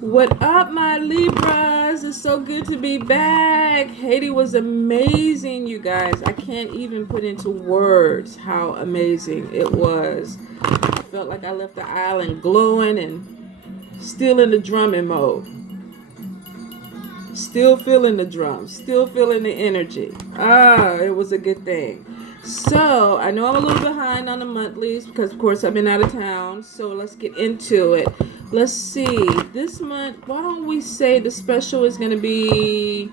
What up, my Libras? It's so good to be back. Haiti was amazing, you guys. I can't even put into words how amazing it was. I felt like I left the island glowing and still in the drumming mode. Still feeling the drums, still feeling the energy. It was a good thing. So, I know I'm a little behind on the monthlies because, of course, I've been out of town. So, let's get into it. Let's see. This month, why don't we say the special is going to be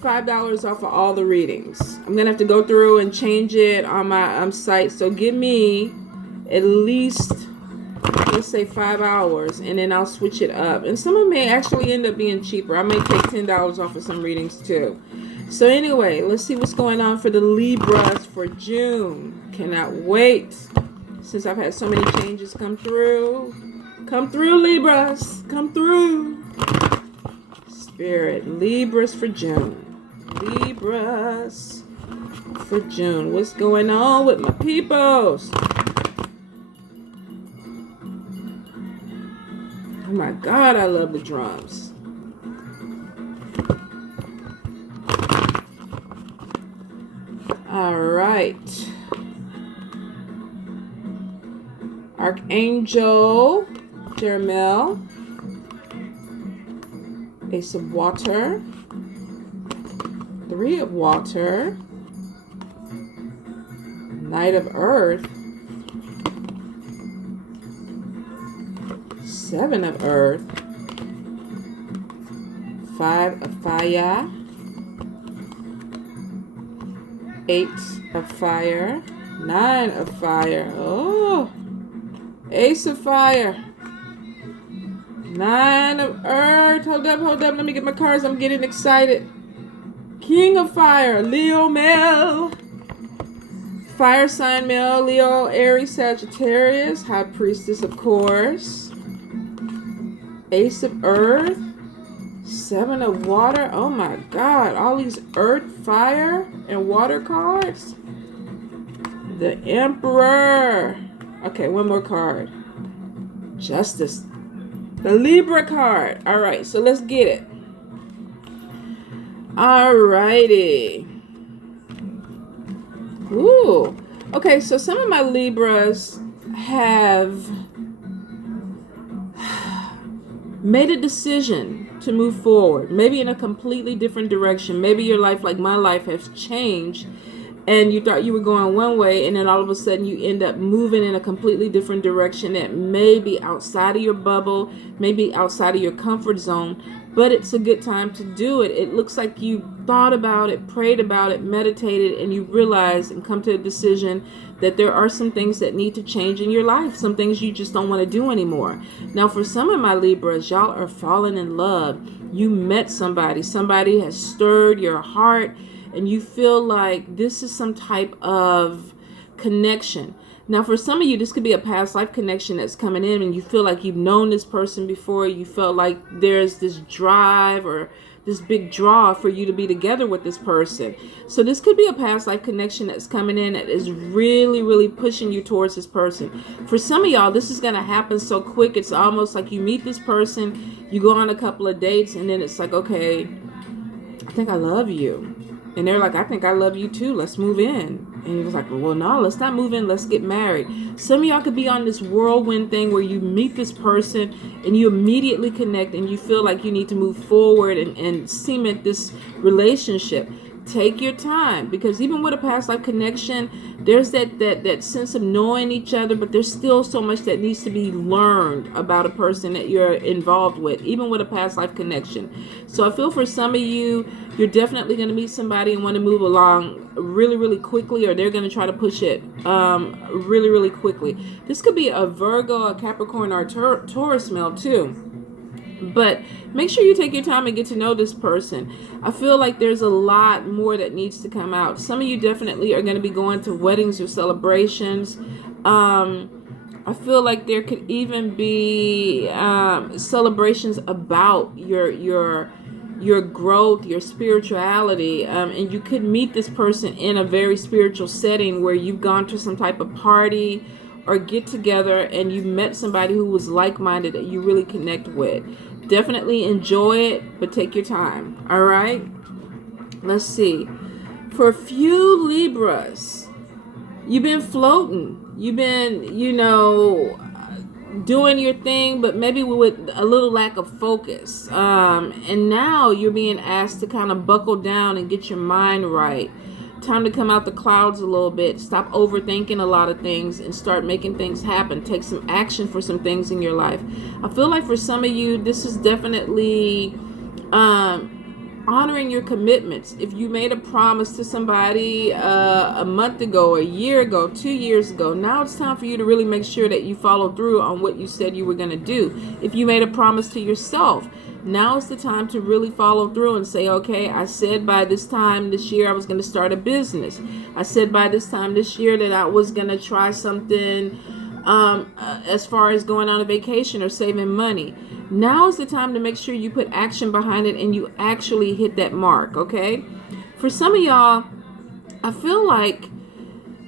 $5 off of all the readings. I'm going to have to go through and change it on my site. So, give me at least, let's say 5 hours, and then I'll switch it up. And some of them may actually end up being cheaper. I may take $10 off of some readings too. So anyway, let's see what's going on for the Libras for June. Cannot wait. Since I've had so many changes come through. Come through, Libras. Come through. Spirit, Libras for June. Libras for June. What's going on with my peoples? Oh my God, I love the drums. All right. Archangel Jermel. Ace of Water. 3 of Water. Knight of Earth. 7 of Earth. 5 of Fire. 8 of Fire. 9 of Fire. Oh, Ace of Fire. 9 of Earth. Hold up. Let me get my cards. I'm getting excited. King of Fire. Leo male. Fire sign male. Leo, Aries, Sagittarius. High Priestess, of course. Ace of Earth. 7 of Water. Oh my God. All these Earth, Fire, and Water cards. The Emperor. Okay, one more card. Justice. The Libra card. All right, so let's get it. All righty. Ooh. Okay, so some of my Libras have made a decision to move forward, maybe in a completely different direction. Maybe your life, like my life, has changed, and you thought you were going one way, and then all of a sudden you end up moving in a completely different direction that may be outside of your bubble, maybe outside of your comfort zone, but it's a good time to do it. It looks like you thought about it, prayed about it, meditated, and you realize and come to a decision that there are some things that need to change in your life, some things you just don't want to do anymore. Now, for some of my Libras, y'all are falling in love. You met somebody has stirred your heart, and you feel like this is some type of connection. Now, for some of you, this could be a past life connection that's coming in, and you feel like you've known this person before. You felt like there's this drive or this big draw for you to be together with this person. So this could be a past life connection that's coming in that is really, really pushing you towards this person. For some of y'all, this is going to happen so quick. It's almost like you meet this person, you go on a couple of dates, and then it's like, okay, I think I love you. And they're like, I think I love you too. Let's move in. And he was like, well, no, let's not move in. Let's get married. Some of y'all could be on this whirlwind thing where you meet this person and you immediately connect and you feel like you need to move forward and cement this relationship. Take your time, because even with a past life connection, there's that sense of knowing each other, but there's still so much that needs to be learned about a person that you're involved with, even with a past life connection. So I feel for some of you, you're definitely going to meet somebody and want to move along really, really quickly, or they're going to try to push it really, really quickly. This could be a Virgo, a Capricorn, or a Taurus male too. But make sure you take your time and get to know this person. I feel like there's a lot more that needs to come out. Some of you definitely are going to be going to weddings or celebrations. I feel like there could even be celebrations about your growth, your spirituality, and you could meet this person in a very spiritual setting where you've gone to some type of party or get together and you met somebody who was like-minded that you really connect with. Definitely enjoy it, but take your time. All right? Let's see. For a few Libras, you've been floating. You've been, doing your thing, but maybe with a little lack of focus. And now you're being asked to kind of buckle down and get your mind right. Time to come out the clouds a little bit. Stop overthinking a lot of things and start making things happen. Take some action for some things in your life. I feel like for some of you, this is definitely honoring your commitments. If you made a promise to somebody a month ago, a year ago, 2 years ago, now it's time for you to really make sure that you follow through on what you said you were going to do. If you made a promise to yourself, now is the time to really follow through and say, okay, I said by this time this year I was going to start a business. I said by this time this year that I was going to try something as far as going on a vacation or saving money. Now is the time to make sure you put action behind it and you actually hit that mark, okay? For some of y'all, I feel like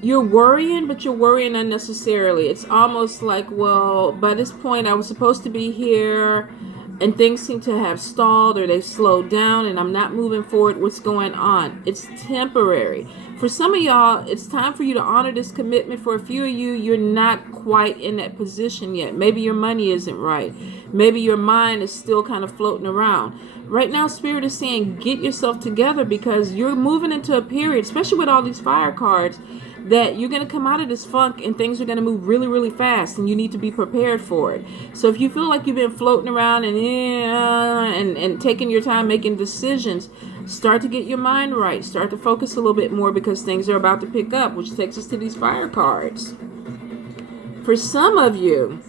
you're worrying, but you're worrying unnecessarily. It's almost like, well, by this point I was supposed to be here and things seem to have stalled or they've slowed down and I'm not moving forward. What's going on? It's temporary. For some of y'all, it's time for you to honor this commitment. For a few of you, you're not quite in that position yet. Maybe your money isn't right. Maybe your mind is still kind of floating around. Right now, Spirit is saying, get yourself together because you're moving into a period, especially with all these fire cards, that you're going to come out of this funk and things are going to move really, really fast and you need to be prepared for it. So if you feel like you've been floating around and taking your time making decisions, start to get your mind right. Start to focus a little bit more because things are about to pick up, which takes us to these fire cards. For some of you,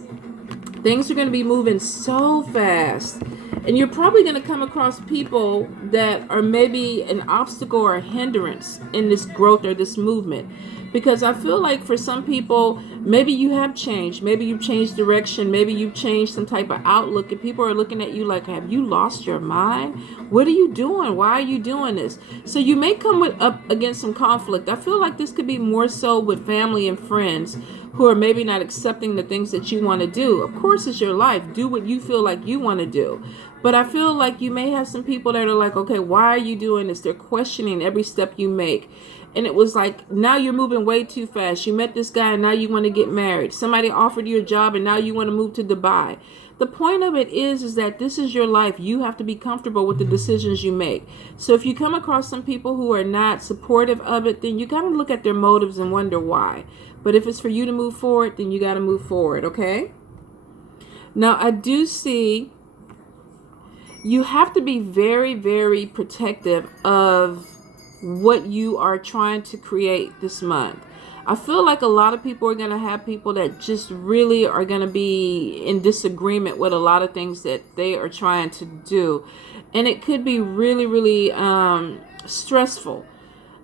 things are going to be moving so fast. And you're probably going to come across people that are maybe an obstacle or a hindrance in this growth or this movement. Because I feel like for some people, maybe you have changed. Maybe you've changed direction. Maybe you've changed some type of outlook. And people are looking at you like, have you lost your mind? What are you doing? Why are you doing this? So you may come up against some conflict. I feel like this could be more so with family and friends who are maybe not accepting the things that you want to do. Of course, it's your life. Do what you feel like you want to do. But I feel like you may have some people that are like, okay, why are you doing this? They're questioning every step you make. And it was like, now you're moving way too fast. You met this guy and now you want to get married. Somebody offered you a job and now you want to move to Dubai. The point of it is that this is your life. You have to be comfortable with the decisions you make. So if you come across some people who are not supportive of it, then you got to look at their motives and wonder why. But if it's for you to move forward, then you got to move forward, okay? Now, I do see you have to be very, very protective of what you are trying to create this month. I feel like a lot of people are going to have people that just really are going to be in disagreement with a lot of things that they are trying to do. And it could be really, really stressful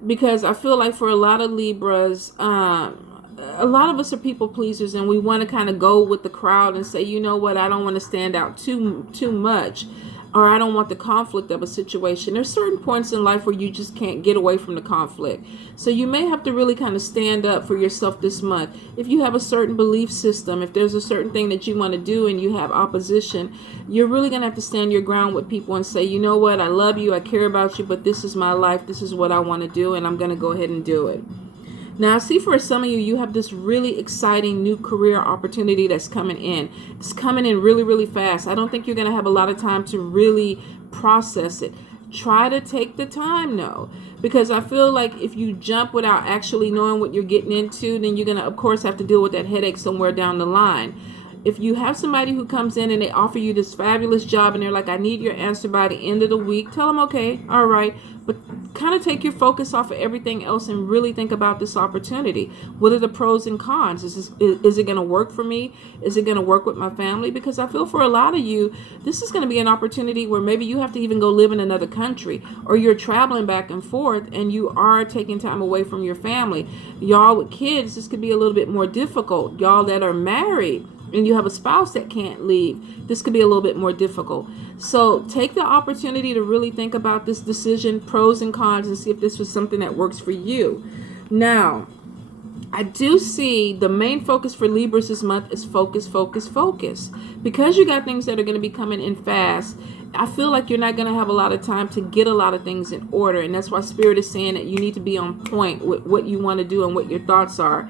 because I feel like for a lot of Libras, a lot of us are people pleasers and we want to kind of go with the crowd and say, you know what, I don't want to stand out too much. Or I don't want the conflict of a situation. There's certain points in life where you just can't get away from the conflict. So you may have to really kind of stand up for yourself this month. If you have a certain belief system, if there's a certain thing that you want to do and you have opposition, you're really going to have to stand your ground with people and say, you know what, I love you, I care about you, but this is my life, this is what I want to do, and I'm going to go ahead and do it. Now, I see for some of you, you have this really exciting new career opportunity that's coming in. It's coming in really, really fast. I don't think you're going to have a lot of time to really process it. Try to take the time, though, because I feel like if you jump without actually knowing what you're getting into, then you're going to, of course, have to deal with that headache somewhere down the line. If you have somebody who comes in and they offer you this fabulous job and they're like, I need your answer by the end of the week, tell them, okay, all right, but kind of take your focus off of everything else and really think about this opportunity. What are the pros and cons? Is it going to work for me? Is it going to work with my family? Because I feel for a lot of you, this is going to be an opportunity where maybe you have to even go live in another country, or you're traveling back and forth and you are taking time away from your family. Y'all with kids, this could be a little bit more difficult. Y'all that are married and you have a spouse that can't leave, this could be a little bit more difficult. So take the opportunity to really think about this decision, pros and cons, and see if this was something that works for you. Now, I do see the main focus for Libras this month is focus, focus, focus. Because you got things that are going to be coming in fast, I feel like you're not going to have a lot of time to get a lot of things in order. And that's why Spirit is saying that you need to be on point with what you want to do and what your thoughts are.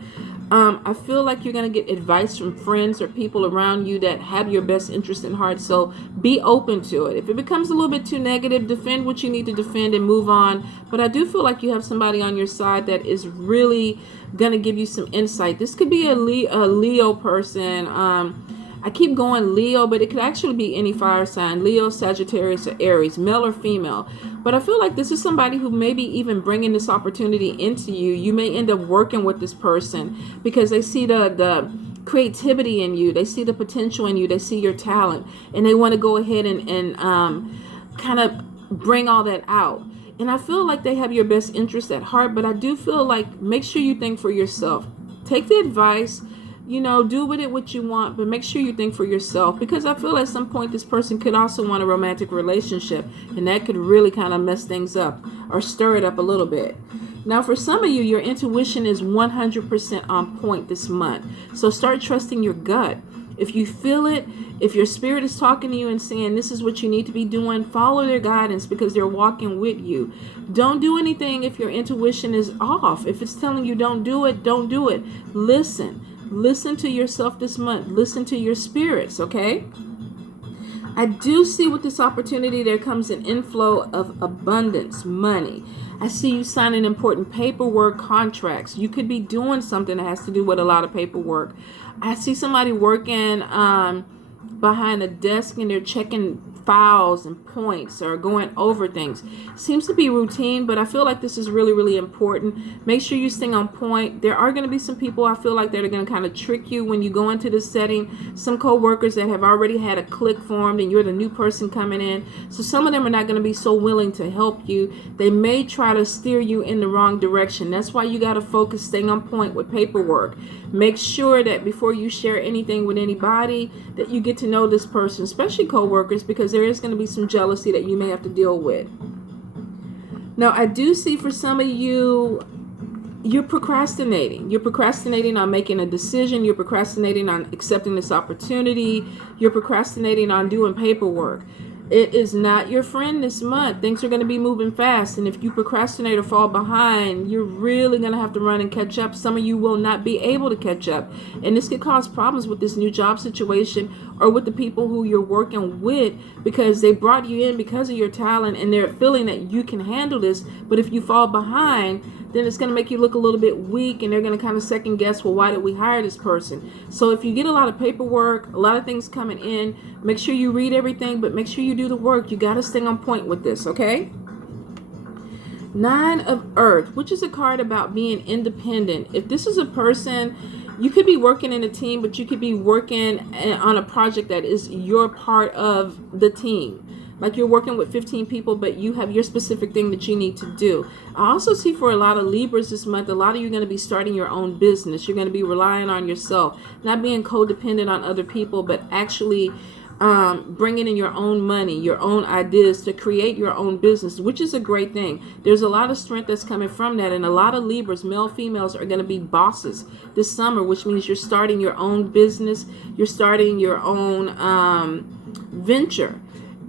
I feel like you're going to get advice from friends or people around you that have your best interest in heart. So be open to it. If it becomes a little bit too negative, defend what you need to defend and move on. But I do feel like you have somebody on your side that is really going to give you some insight. This could be a Leo person. I keep going Leo, but it could actually be any fire sign. Leo, Sagittarius, or Aries, male or female. But I feel like this is somebody who may be even bringing this opportunity into you. You may end up working with this person because they see the creativity in you. They see the potential in you. They see your talent. And they want to go ahead and kind of bring all that out. And I feel like they have your best interest at heart. But I do feel like make sure you think for yourself. Take the advice. Do with it what you want, but make sure you think for yourself, because I feel at some point this person could also want a romantic relationship, and that could really kind of mess things up or stir it up a little bit. Now, for some of you, your intuition is 100% on point this month. So start trusting your gut. If you feel it, if your spirit is talking to you and saying this is what you need to be doing, follow their guidance because they're walking with you. Don't do anything if your intuition is off. If it's telling you don't do it, don't do it. Listen to yourself this month. Listen to your spirits, okay? I do see with this opportunity there comes an inflow of abundance, money. I see you signing important paperwork, contracts. You could be doing something that has to do with a lot of paperwork. I see somebody working behind a desk and they're checking files and points or going over things. Seems to be routine, but I feel like this is really, really important. Make sure you stay on point. There are going to be some people I feel like that are going to kind of trick you when you go into this setting. Some co-workers that have already had a click formed and you're the new person coming in. So some of them are not going to be so willing to help you. They may try to steer you in the wrong direction. That's why you got to focus, staying on point with paperwork. Make sure that before you share anything with anybody that you get to know this person, especially co-workers, because there is going to be some jealousy that you may have to deal with. Now, I do see for some of you, you're procrastinating. You're procrastinating on making a decision. You're procrastinating on accepting this opportunity. You're procrastinating on doing paperwork. It is not your friend this month. Things are going to be moving fast. And if you procrastinate or fall behind, you're really going to have to run and catch up. Some of you will not be able to catch up. And this could cause problems with this new job situation or with the people who you're working with because they brought you in because of your talent and they're feeling that you can handle this. But if you fall behind, then it's going to make you look a little bit weak and they're going to kind of second guess, well, why did we hire this person? So if you get a lot of paperwork, a lot of things coming in, make sure you read everything, but make sure you do the work. You got to stay on point with this, okay? 9 of Earth, which is a card about being independent. If this is a person, you could be working in a team, but you could be working on a project that is your part of the team. Like you're working with 15 people, but you have your specific thing that you need to do. I also see for a lot of Libras this month, a lot of you are going to be starting your own business. You're going to be relying on yourself, not being codependent on other people, but actually bringing in your own money, your own ideas to create your own business, which is a great thing. There's a lot of strength that's coming from that. And a lot of Libras, male, females, are going to be bosses this summer, which means you're starting your own business. You're starting your own venture.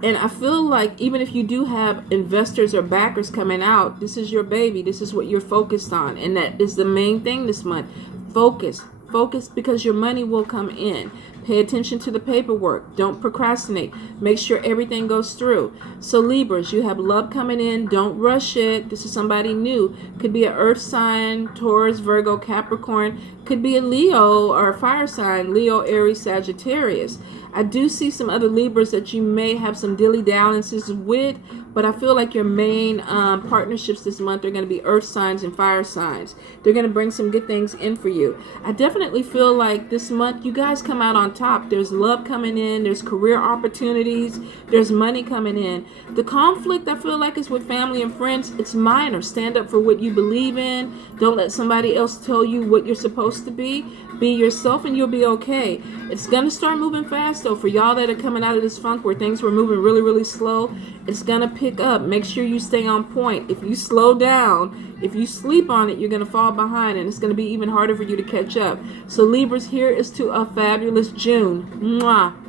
And I feel like even if you do have investors or backers coming out, this is your baby. This is what you're focused on. And that is the main thing this month. Focus. Focus because your money will come in. Pay attention to the paperwork. Don't procrastinate. Make sure everything goes through. So Libras, you have love coming in. Don't rush it. This is somebody new. Could be an earth sign, Taurus, Virgo, Capricorn. Could be a Leo or a fire sign, Leo, Aries, Sagittarius. I do see some other Libras that you may have some dilly-dalliances with, but I feel like your main partnerships this month are going to be earth signs and fire signs. They're going to bring some good things in for you. I definitely feel like this month you guys come out on top. There's love coming in. There's career opportunities. There's money coming in. The conflict I feel like is with family and friends. It's minor. Stand up for what you believe in. Don't let somebody else tell you what you're supposed to be. Be yourself and you'll be okay. It's going to start moving fast though. For y'all that are coming out of this funk where things were moving really, really slow, it's going to pick up. Make sure you stay on point. If you slow down, if you sleep on it, you're going to fall behind, and it's going to be even harder for you to catch up. So Libras, here is to a fabulous June. Mwah.